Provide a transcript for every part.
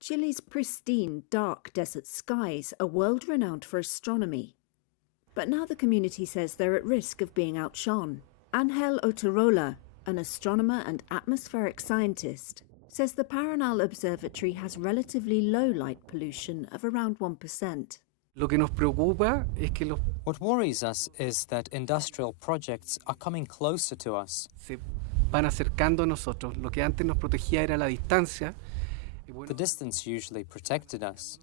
Chile's pristine, dark desert skies are world-renowned for astronomy. But now the community says they're at risk of being outshone. Angel Otarola, an astronomer and atmospheric scientist, says the Paranal Observatory has relatively low light pollution of around 1%. What worries us is that industrial projects are coming closer to us. The distance usually protected us.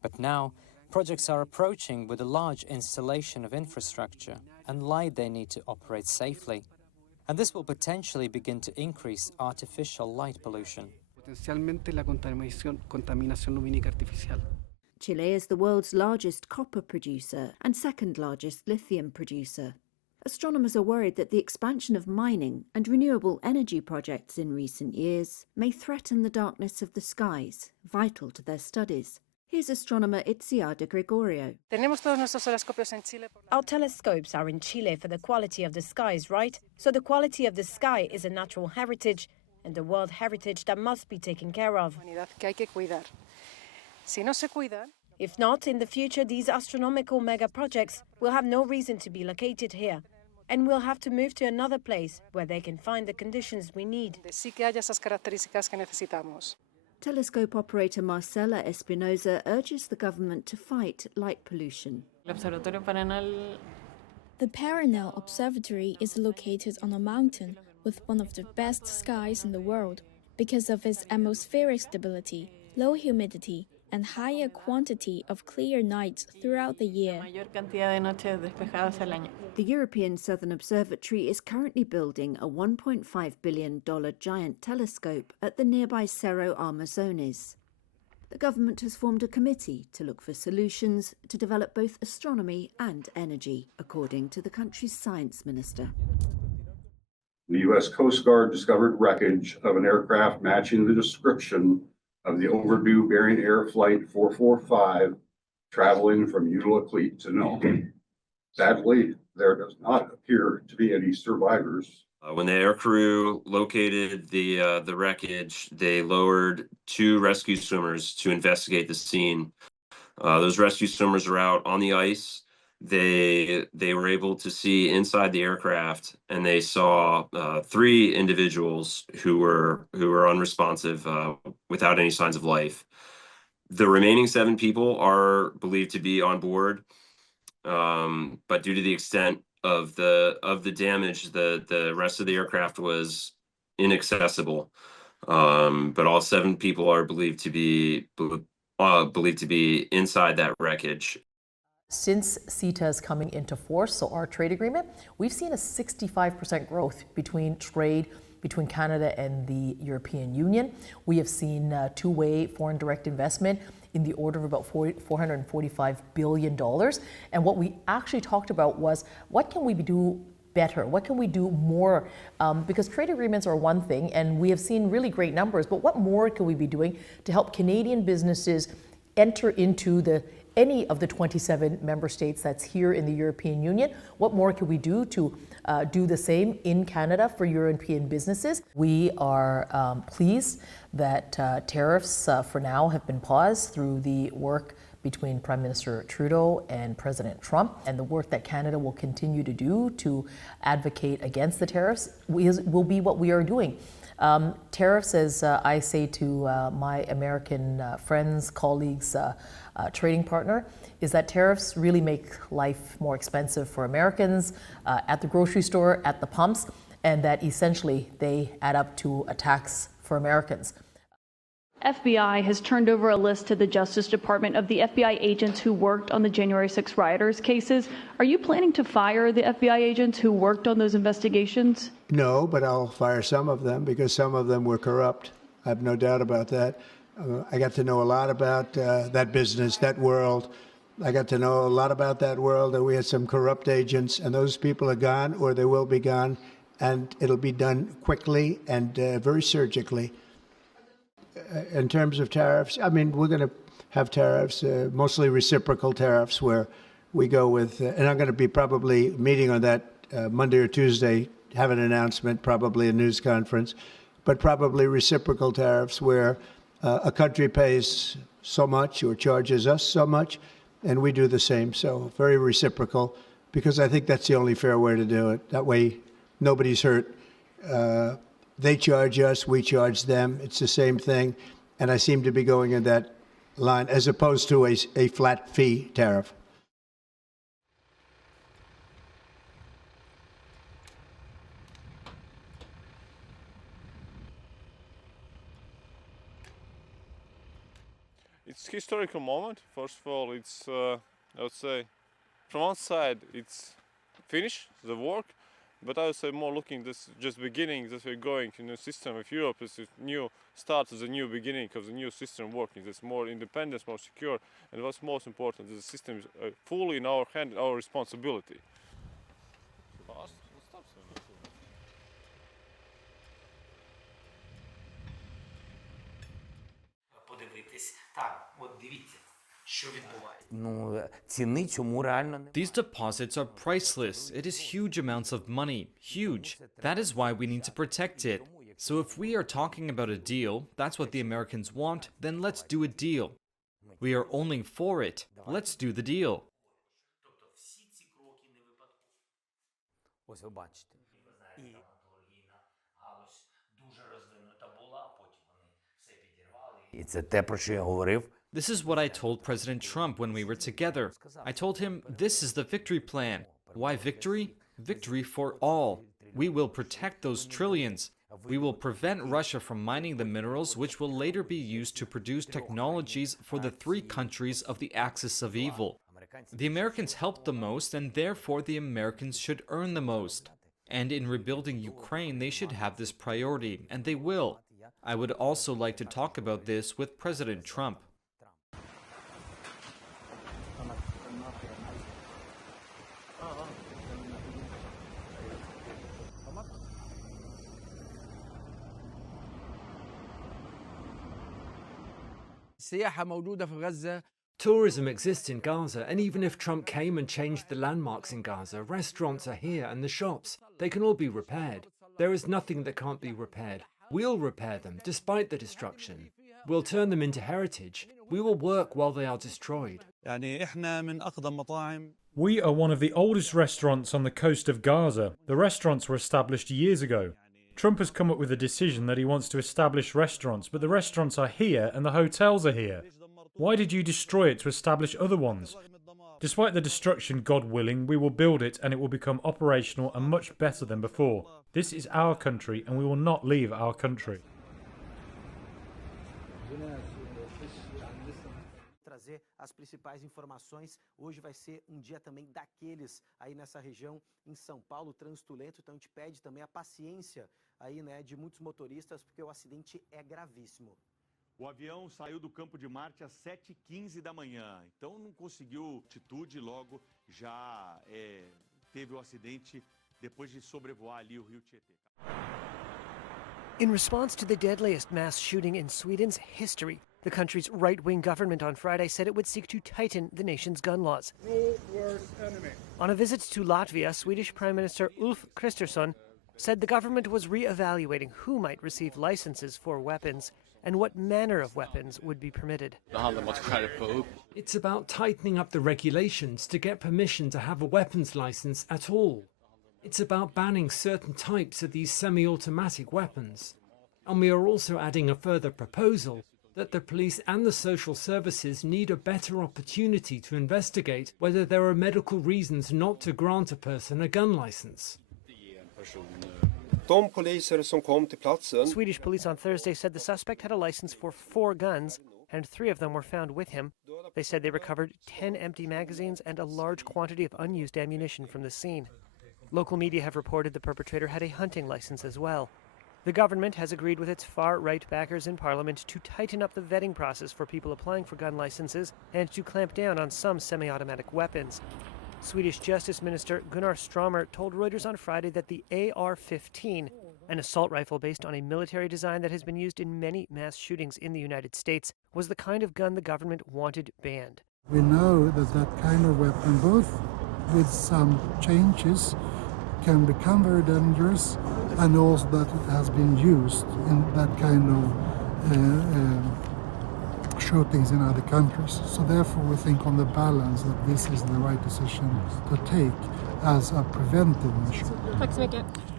But now, projects are approaching with a large installation of infrastructure and light they need to operate safely. And this will potentially begin to increase artificial light pollution. Chile is the world's largest copper producer and second largest lithium producer. Astronomers are worried that the expansion of mining and renewable energy projects in recent years may threaten the darkness of the skies, vital to their studies. Here's astronomer Itziar de Gregorio. Our telescopes are in Chile for the quality of the skies, right? So the quality of the sky is a natural heritage and a world heritage that must be taken care of. If not, in the future, these astronomical mega projects will have no reason to be located here, and we'll have to move to another place where they can find the conditions we need. Telescope operator Marcela Espinosa urges the government to fight light pollution. The Paranal Observatory is located on a mountain with one of the best skies in the world because of its atmospheric stability, low humidity, and higher quantity of clear nights throughout the year. The European Southern Observatory is currently building a $1.5 billion giant telescope at the nearby Cerro Armazones. The government has formed a committee to look for solutions to develop both astronomy and energy, according to the country's science minister. The U.S. Coast Guard discovered wreckage of an aircraft matching the description of the overdue Bering Air Flight 445 traveling from Unalakleet to Nome. Sadly, there does not appear to be any survivors. When the air crew located the wreckage, they lowered 2 rescue swimmers to investigate the scene. Those rescue swimmers are out on the ice. They were able to see inside the aircraft, and they saw 3 individuals who were unresponsive, without any signs of life. The remaining 7 people are believed to be on board, but due to the extent of the damage, the rest of the aircraft was inaccessible. But all 7 people are believed to be inside that wreckage. Since CETA is coming into force, so our trade agreement, we've seen a 65% growth between trade between Canada and the European Union. We have seen two-way foreign direct investment in the order of about $445 billion. And what we actually talked about was, what can we do better? What can we do more? Because trade agreements are one thing, and we have seen really great numbers, but what more can we be doing to help Canadian businesses enter into any of the 27 member states that's here in the European Union? What more can we do to do the same in Canada for European businesses? We are pleased that tariffs for now have been paused through the work between Prime Minister Trudeau and President Trump, and the work that Canada will continue to do to advocate against the tariffs will be what we are doing. Tariffs, as I say to my American friends, colleagues, trading partner, is that tariffs really make life more expensive for Americans at the grocery store, at the pumps, and that essentially they add up to a tax for Americans. FBI has turned over a list to the Justice Department of the FBI agents who worked on the January 6 rioters cases. Are you planning to fire the FBI agents who worked on those investigations? No, but I'll fire some of them because some of them were corrupt. I have no doubt about that. I got to know a lot about that business, that world. I got to know a lot about that world, and we had some corrupt agents, and those people are gone, or they will be gone, and it'll be done quickly and very surgically. In terms of tariffs, I mean, we're going to have tariffs, mostly reciprocal tariffs, where we go with, and I'm going to be probably meeting on that Monday or Tuesday, have an announcement, probably a news conference, but probably reciprocal tariffs where A country pays so much or charges us so much, and we do the same. So very reciprocal, because I think that's the only fair way to do it. That way, nobody's hurt. They charge us, we charge them. It's the same thing. And I seem to be going in that line as opposed to a flat fee tariff. It's a historical moment. First of all, it's, I would say, from one side, it's finished, the work, but I would say more looking this just beginning, that we're going to a new system of Europe. It's a new start, is a new beginning of the new system working. There's more independence, more secure, and what's most important is the system is fully in our hand, our responsibility. These deposits are priceless. It is huge amounts of money. Huge. That is why we need to protect it. So if we are talking about a deal, that's what the Americans want, then let's do a deal. We are only for it. Let's do the deal. This is what I told President Trump when we were together. I told him, this is the victory plan. Why victory? Victory for all. We will protect those trillions. We will prevent Russia from mining the minerals which will later be used to produce technologies for the three countries of the axis of evil. The Americans helped the most, and therefore the Americans should earn the most. And in rebuilding Ukraine, they should have this priority, and they will. I would also like to talk about this with President Trump. Tourism exists in Gaza, and even if Trump came and changed the landmarks in Gaza, restaurants are here and the shops. They can all be repaired. There is nothing that can't be repaired. We'll repair them, despite the destruction. We'll turn them into heritage. We will work while they are destroyed. We are one of the oldest restaurants on the coast of Gaza. The restaurants were established years ago. Trump has come up with a decision that he wants to establish restaurants, but the restaurants are here and the hotels are here. Why did you destroy it to establish other ones? Despite the destruction, God willing, we will build it and it will become operational and much better than before. This is our country and we will not leave our country. As principais informações. Hoje vai ser dia também daqueles aí nessa região em São Paulo, trânsito lento, então a gente pede também a paciência aí, né, de muitos motoristas, porque o acidente é gravíssimo. O avião saiu do campo de Marte às 7h15 da manhã, então não conseguiu altitude, logo já teve o acidente depois de sobrevoar ali o Rio Tietê. In response to the deadliest mass shooting in Sweden's history, the country's right-wing government on Friday said it would seek to tighten the nation's gun laws. No worse enemy. On a visit to Latvia, Swedish Prime Minister Ulf Kristersson said the government was re-evaluating who might receive licenses for weapons and what manner of weapons would be permitted. It's about tightening up the regulations to get permission to have a weapons license at all. It's about banning certain types of these semi-automatic weapons. And we are also adding a further proposal that the police and the social services need a better opportunity to investigate whether there are medical reasons not to grant a person a gun license. Swedish police on Thursday said the suspect had a license for 4 guns, and 3 of them were found with him. They said they recovered 10 empty magazines and a large quantity of unused ammunition from the scene. Local media have reported the perpetrator had a hunting license as well. The government has agreed with its far-right backers in Parliament to tighten up the vetting process for people applying for gun licenses and to clamp down on some semi-automatic weapons. Swedish Justice Minister Gunnar Strömmer told Reuters on Friday that the AR-15, an assault rifle based on a military design that has been used in many mass shootings in the United States, was the kind of gun the government wanted banned. We know that that kind of weapon, both with some changes, can become very dangerous, and also that it has been used in that kind of shootings in other countries. So therefore we think on the balance that this is the right decision to take as a preventive measure.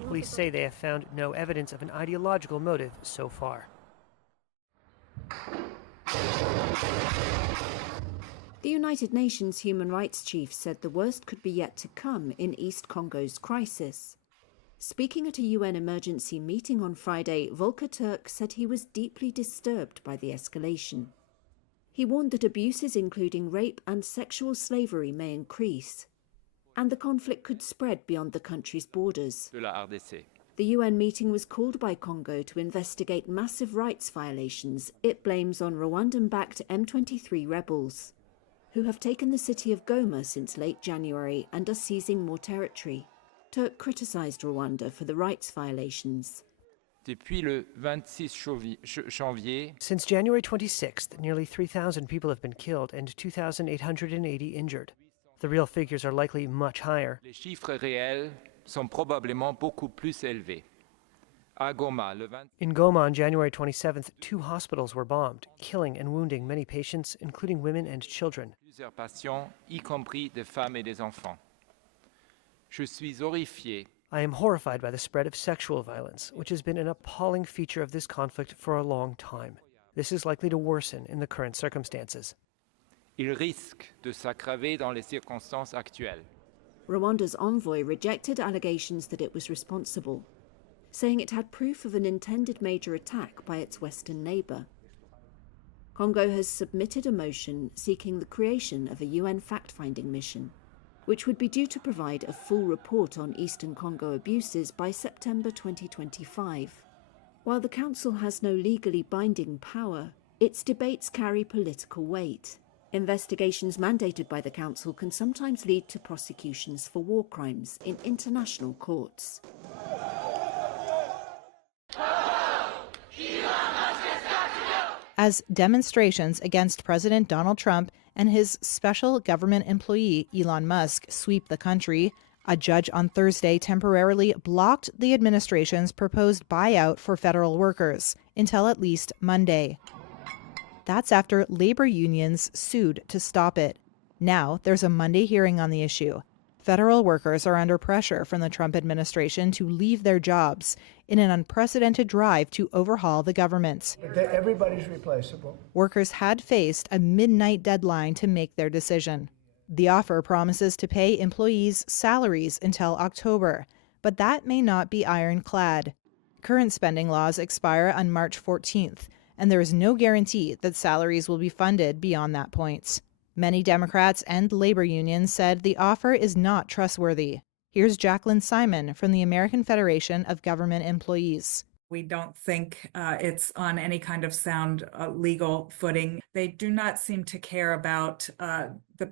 Police say they have found no evidence of an ideological motive so far. The United Nations Human Rights Chief said the worst could be yet to come in East Congo's crisis. Speaking at a UN emergency meeting on Friday, Volker Turk said he was deeply disturbed by the escalation. He warned that abuses including rape and sexual slavery may increase, and the conflict could spread beyond the country's borders. The UN meeting was called by Congo to investigate massive rights violations it blames on Rwandan-backed M23 rebels, who have taken the city of Goma since late January and are seizing more territory. Turk criticised Rwanda for the rights violations. Since January 26th, nearly 3,000 people have been killed and 2,880 injured. The real figures are likely much higher. Les chiffres réels sont probablement beaucoup plus élevés. In Goma on January 27th, 2 hospitals were bombed, killing and wounding many patients, including women and children. Plusieurs patients, y compris des femmes et des enfants. Je suis horrifié. I am horrified by the spread of sexual violence, which has been an appalling feature of this conflict for a long time. This is likely to worsen in the current circumstances. Il risque de s'aggraver dans les circonstances actuelles. Rwanda's envoy rejected allegations that it was responsible, saying it had proof of an intended major attack by its western neighbour. Congo has submitted a motion seeking the creation of a UN fact-finding mission, which would be due to provide a full report on Eastern Congo abuses by September 2025. While the Council has no legally binding power, its debates carry political weight. Investigations mandated by the Council can sometimes lead to prosecutions for war crimes in international courts. As demonstrations against President Donald Trump and his special government employee Elon Musk sweep the country, a judge on Thursday temporarily blocked the administration's proposed buyout for federal workers until at least Monday. That's after labor unions sued to stop it. Now there's a Monday hearing on the issue. Federal workers are under pressure from the Trump administration to leave their jobs in an unprecedented drive to overhaul the government. Everybody's replaceable. Workers had faced a midnight deadline to make their decision. The offer promises to pay employees salaries until October, but that may not be ironclad. Current spending laws expire on March 14th, and there is no guarantee that salaries will be funded beyond that point. Many Democrats and labor unions said the offer is not trustworthy. Here's Jacqueline Simon from the American Federation of Government Employees. We don't think it's on any kind of sound legal footing. They do not seem to care about the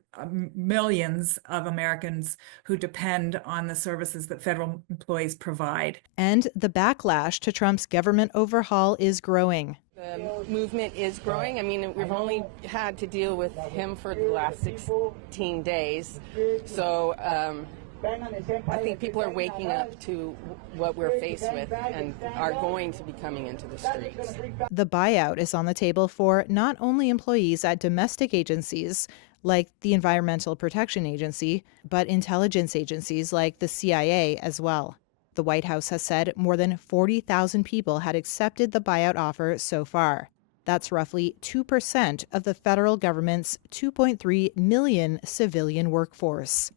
millions of Americans who depend on the services that federal employees provide. And the backlash to Trump's government overhaul is growing. The movement is growing. I mean, we've only had to deal with him for the last 16 days. So I think people are waking up to what we're faced with and are going to be coming into the streets. The buyout is on the table for not only employees at domestic agencies like the Environmental Protection Agency, but intelligence agencies like the CIA as well. The White House has said more than 40,000 people had accepted the buyout offer so far. That's roughly 2% of the federal government's 2.3 million civilian workforce.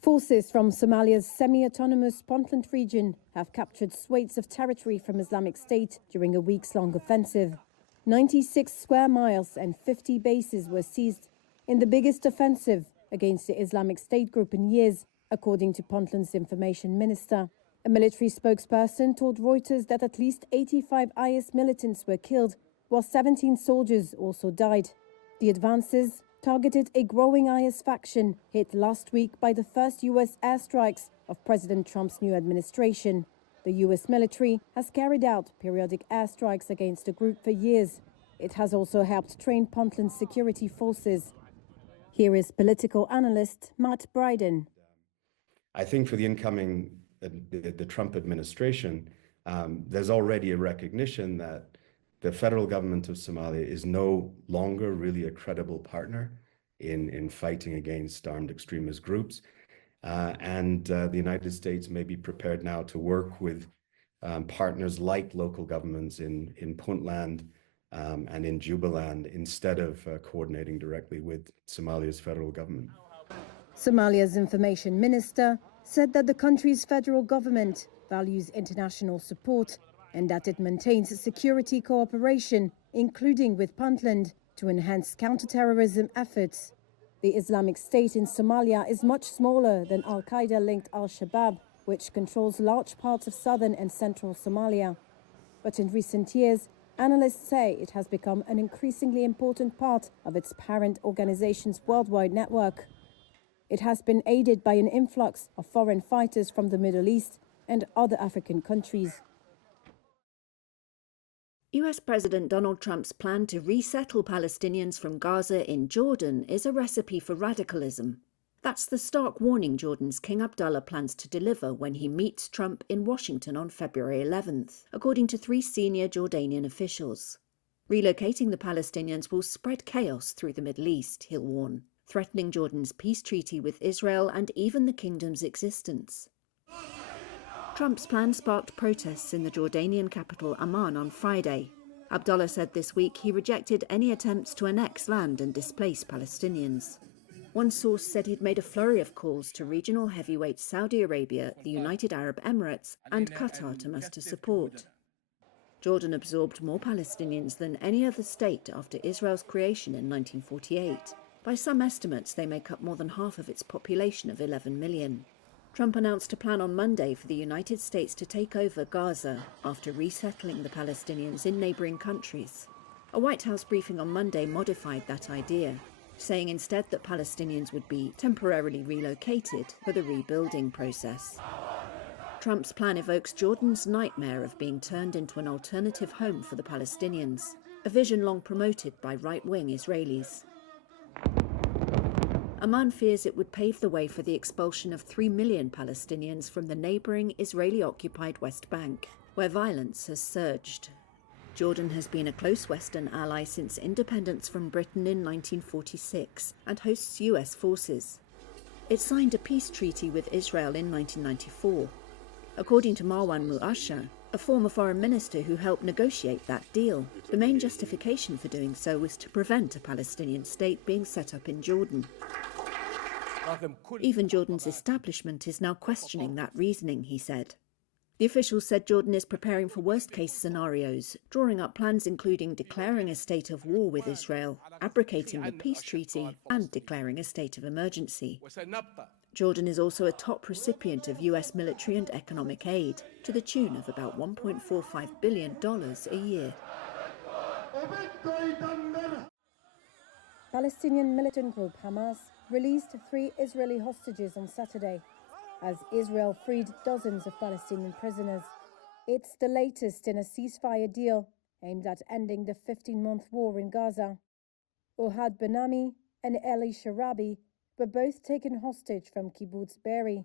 Forces from Somalia's semi-autonomous Puntland region have captured swathes of territory from Islamic State during a weeks-long offensive. 96 square miles and 50 bases were seized in the biggest offensive against the Islamic State group in years, according to Puntland's information minister. A military spokesperson told Reuters that at least 85 IS militants were killed, while 17 soldiers also died. The advances targeted a growing IS faction hit last week by the first U.S. airstrikes of President Trump's new administration. The U.S. military has carried out periodic airstrikes against the group for years. It has also helped train Puntland's security forces. Here is political analyst Matt Bryden. I think for the incoming, the Trump administration, there's already a recognition that the federal government of Somalia is no longer really a credible partner in fighting against armed extremist groups. The United States may be prepared now to work with partners like local governments in Puntland and in Jubaland instead of coordinating directly with Somalia's federal government. Somalia's information minister said that the country's federal government values international support and that it maintains security cooperation, including with Puntland, to enhance counterterrorism efforts. The Islamic State in Somalia is much smaller than Al-Qaeda-linked Al-Shabaab, which controls large parts of southern and central Somalia. But in recent years, analysts say it has become an increasingly important part of its parent organization's worldwide network. It has been aided by an influx of foreign fighters from the Middle East and other African countries. US President Donald Trump's plan to resettle Palestinians from Gaza in Jordan is a recipe for radicalism. That's the stark warning Jordan's King Abdullah plans to deliver when he meets Trump in Washington on February 11th, according to 3 senior Jordanian officials. Relocating the Palestinians will spread chaos through the Middle East, he'll warn, threatening Jordan's peace treaty with Israel and even the kingdom's existence. Trump's plan sparked protests in the Jordanian capital Amman on Friday. Abdullah said this week he rejected any attempts to annex land and displace Palestinians. One source said he'd made a flurry of calls to regional heavyweights Saudi Arabia, the United Arab Emirates, and Qatar to muster support. Jordan absorbed more Palestinians than any other state after Israel's creation in 1948. By some estimates, they make up more than half of its population of 11 million. Trump announced a plan on Monday for the United States to take over Gaza after resettling the Palestinians in neighbouring countries. A White House briefing on Monday modified that idea, saying instead that Palestinians would be temporarily relocated for the rebuilding process. Trump's plan evokes Jordan's nightmare of being turned into an alternative home for the Palestinians, a vision long promoted by right-wing Israelis. Amman fears it would pave the way for the expulsion of 3 million Palestinians from the neighbouring Israeli-occupied West Bank, where violence has surged. Jordan has been a close Western ally since independence from Britain in 1946 and hosts US forces. It signed a peace treaty with Israel in 1994. According to Marwan Muasher, a former foreign minister who helped negotiate that deal, the main justification for doing so was to prevent a Palestinian state being set up in Jordan. Even Jordan's establishment is now questioning that reasoning, he said. The officials said Jordan is preparing for worst-case scenarios, drawing up plans including declaring a state of war with Israel, abrogating the peace treaty, and declaring a state of emergency. Jordan is also a top recipient of US military and economic aid, to the tune of about $1.45 billion a year. Palestinian militant group Hamas released 3 Israeli hostages on Saturday, as Israel freed dozens of Palestinian prisoners. It's the latest in a ceasefire deal aimed at ending the 15-month war in Gaza. Ohad Benami and Eli Sharabi were both taken hostage from Kibbutz Be'eri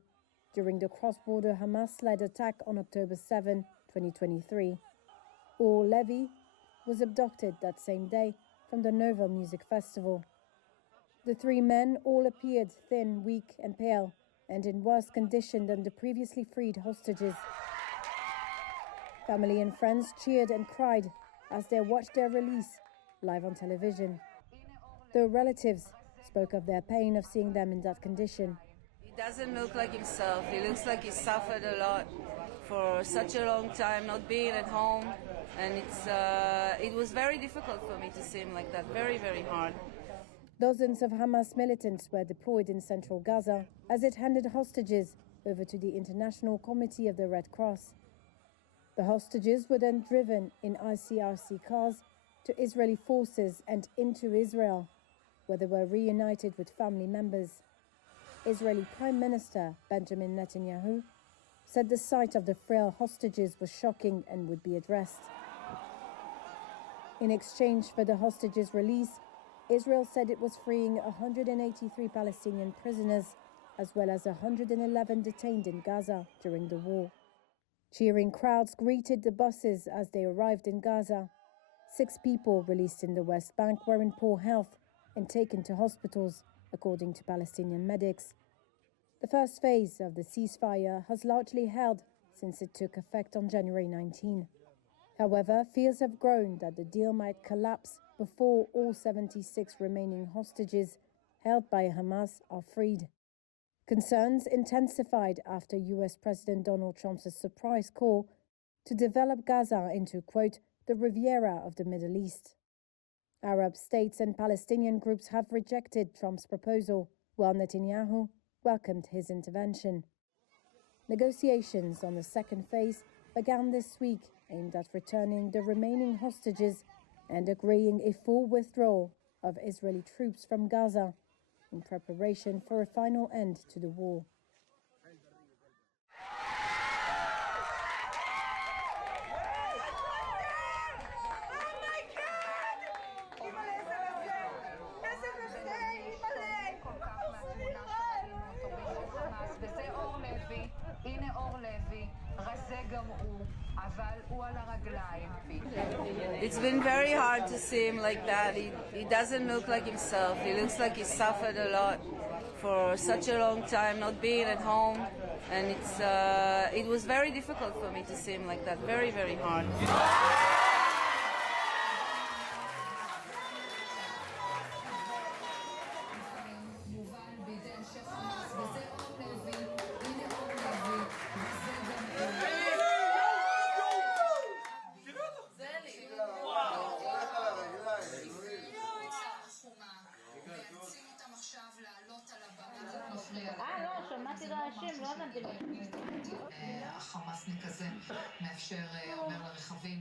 during the cross-border Hamas-led attack on October 7, 2023. Or Levi was abducted that same day from the Nova Music Festival. The 3 men all appeared thin, weak and pale, and in worse condition than the previously freed hostages. Family and friends cheered and cried as they watched their release live on television. Their relatives spoke of their pain of seeing them in that condition. He doesn't look like himself. He looks like he suffered a lot for such a long time, not being at home. And it was very difficult for me to see him like that, very, very hard. Dozens of Hamas militants were deployed in central Gaza as it handed hostages over to the International Committee of the Red Cross. The hostages were then driven in ICRC cars to Israeli forces and into Israel, where they were reunited with family members. Israeli Prime Minister Benjamin Netanyahu said the sight of the frail hostages was shocking and would be addressed. In exchange for the hostages' release, Israel said it was freeing 183 Palestinian prisoners, as well as 111 detained in Gaza during the war. Cheering crowds greeted the buses as they arrived in Gaza. 6 people released in the West Bank were in poor health and taken to hospitals, according to Palestinian medics. The first phase of the ceasefire has largely held since it took effect on January 19. However, fears have grown that the deal might collapse before all 76 remaining hostages held by Hamas are freed. Concerns intensified after US President Donald Trump's surprise call to develop Gaza into, quote, the Riviera of the Middle East. Arab states and Palestinian groups have rejected Trump's proposal, while Netanyahu welcomed his intervention. Negotiations on the second phase began this week, aimed at returning the remaining hostages and agreeing a full withdrawal of Israeli troops from Gaza in preparation for a final end to the war. It's been very hard to see him like that. He doesn't look like himself. He looks like he suffered a lot for such a long time, not being at home. And it was very difficult for me to see him like that. Very, very hard. החמאסניק הזה מאפשר, אומר לרכבים.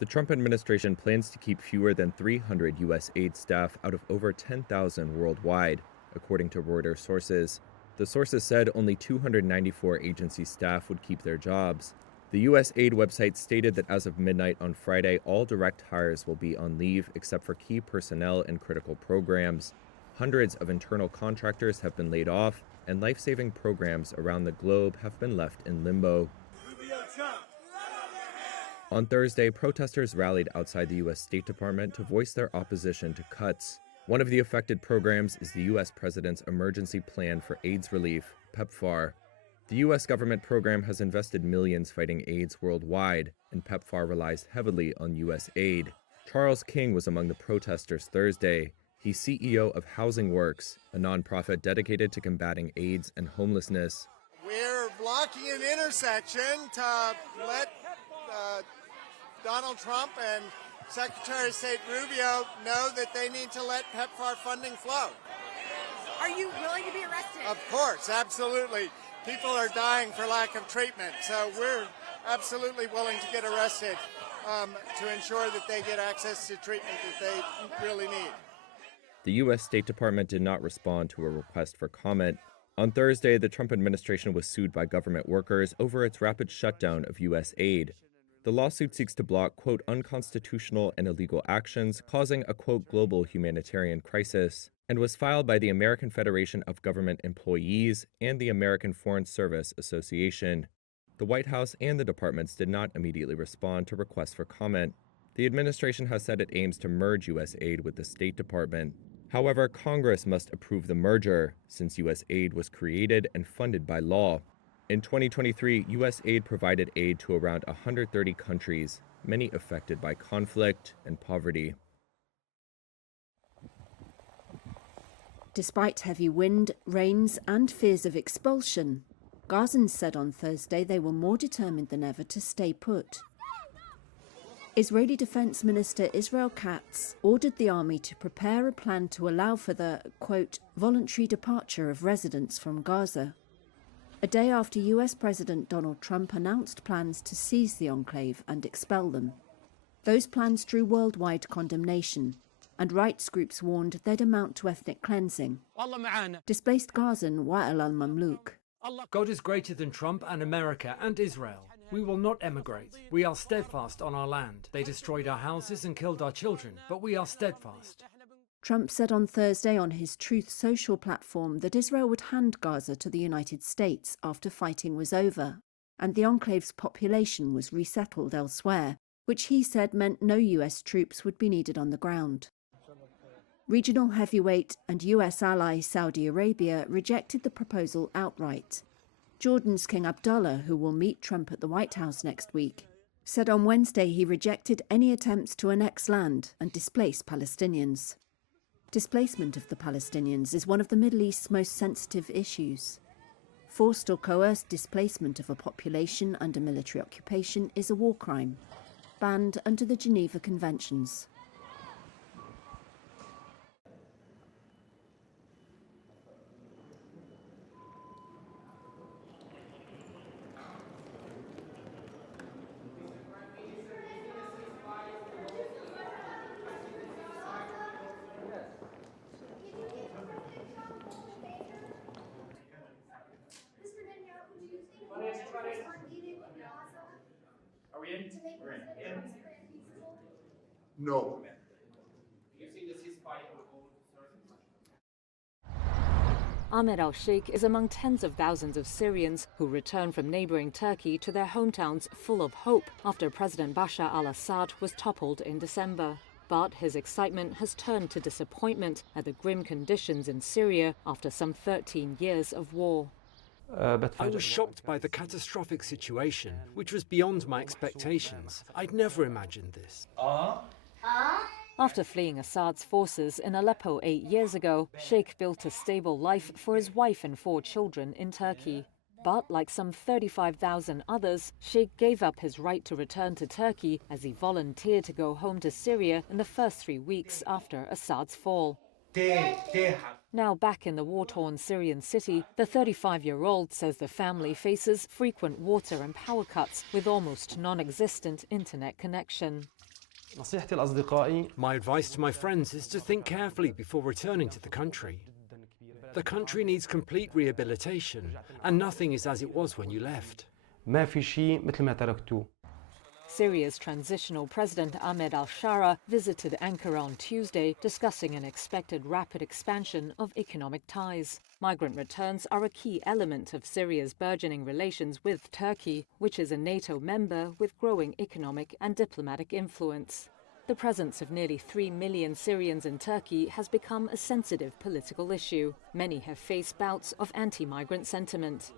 The Trump administration plans to keep fewer than 300 U.S. aid staff out of over 10,000 worldwide, according to Reuters sources. The sources said only 294 agency staff would keep their jobs. The U.S. aid website stated that as of midnight on Friday, all direct hires will be on leave except for key personnel and critical programs. Hundreds of internal contractors have been laid off, and life-saving programs around the globe have been left in limbo. On Thursday, protesters rallied outside the U.S. State Department to voice their opposition to cuts. One of the affected programs is the U.S. President's Emergency Plan for AIDS Relief, PEPFAR. The U.S. government program has invested millions fighting AIDS worldwide, and PEPFAR relies heavily on U.S. aid. Charles King was among the protesters Thursday. He's CEO of Housing Works, a nonprofit dedicated to combating AIDS and homelessness. We're blocking an intersection to let Donald Trump and Secretary of State Rubio know that they need to let PEPFAR funding flow. Are you willing to be arrested? Of course, absolutely. People are dying for lack of treatment, so we're absolutely willing to get arrested to ensure that they get access to treatment that they really need. The U.S. State Department did not respond to a request for comment. On Thursday, the Trump administration was sued by government workers over its rapid shutdown of U.S. aid. The lawsuit seeks to block, quote, unconstitutional and illegal actions causing a, quote, global humanitarian crisis, and was filed by the American Federation of Government Employees and the American Foreign Service Association. The White House and the departments did not immediately respond to requests for comment. The administration has said it aims to merge U.S. aid with the State Department. However, Congress must approve the merger, since U.S. aid was created and funded by law. In 2023, U.S. aid provided aid to around 130 countries, many affected by conflict and poverty. Despite heavy wind, rains and fears of expulsion, Gazans said on Thursday they were more determined than ever to stay put. Israeli Defense Minister Israel Katz ordered the army to prepare a plan to allow for the, quote, voluntary departure of residents from Gaza. A day after US President Donald Trump announced plans to seize the enclave and expel them. Those plans drew worldwide condemnation, and rights groups warned they'd amount to ethnic cleansing. Displaced Gazan Wa'el al-Mamluk. God is greater than Trump and America and Israel. We will not emigrate. We are steadfast on our land. They destroyed our houses and killed our children, but we are steadfast. Trump said on Thursday on his Truth Social platform that Israel would hand Gaza to the United States after fighting was over, and the enclave's population was resettled elsewhere, which he said meant no US troops would be needed on the ground. Regional heavyweight and US ally Saudi Arabia rejected the proposal outright. Jordan's King Abdullah, who will meet Trump at the White House next week, said on Wednesday he rejected any attempts to annex land and displace Palestinians. Displacement of the Palestinians is one of the Middle East's most sensitive issues. Forced or coerced displacement of a population under military occupation is a war crime, banned under the Geneva Conventions. Are we in? We're in. No. Ahmed al-Sheikh is among tens of thousands of Syrians who return from neighbouring Turkey to their hometowns full of hope after President Bashar al-Assad was toppled in December. But his excitement has turned to disappointment at the grim conditions in Syria after some 13 years of war. I was shocked by the catastrophic situation, which was beyond my expectations. I'd never imagined this. After fleeing Assad's forces in Aleppo 8 years ago, Sheikh built a stable life for his wife and 4 children in Turkey. But like some 35,000 others, Sheikh gave up his right to return to Turkey as he volunteered to go home to Syria in the first 3 weeks after Assad's fall. Now back in the war-torn Syrian city, the 35-year-old says the family faces frequent water and power cuts with almost non-existent internet connection. My advice to my friends is to think carefully before returning to the country. The country needs complete rehabilitation, and nothing is as it was when you left. Syria's transitional president Ahmed al-Shara visited Ankara on Tuesday, discussing an expected rapid expansion of economic ties. Migrant returns are a key element of Syria's burgeoning relations with Turkey, which is a NATO member with growing economic and diplomatic influence. The presence of nearly 3 million Syrians in Turkey has become a sensitive political issue. Many have faced bouts of anti-migrant sentiment.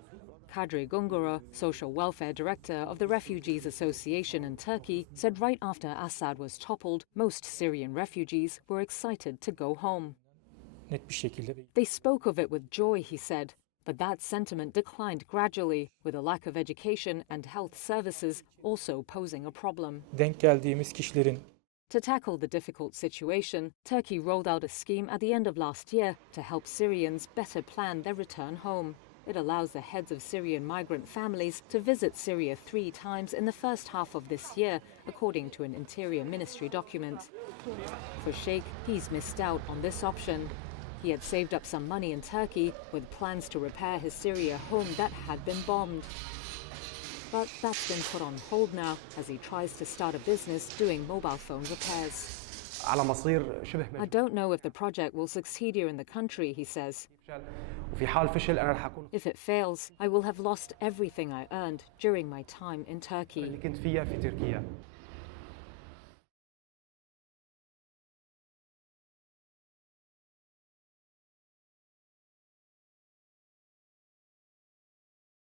Kadri Gungura, social welfare director of the Refugees Association in Turkey, said right after Assad was toppled, most Syrian refugees were excited to go home. They spoke of it with joy, he said, but that sentiment declined gradually, with a lack of education and health services also posing a problem. To tackle the difficult situation, Turkey rolled out a scheme at the end of last year to help Syrians better plan their return home. It allows the heads of Syrian migrant families to visit Syria 3 times in the first half of this year, according to an Interior Ministry document. For Sheikh, he's missed out on this option. He had saved up some money in Turkey with plans to repair his Syria home that had been bombed. But that's been put on hold now as he tries to start a business doing mobile phone repairs. I don't know if the project will succeed here in the country, he says. If it fails, I will have lost everything I earned during my time in Turkey.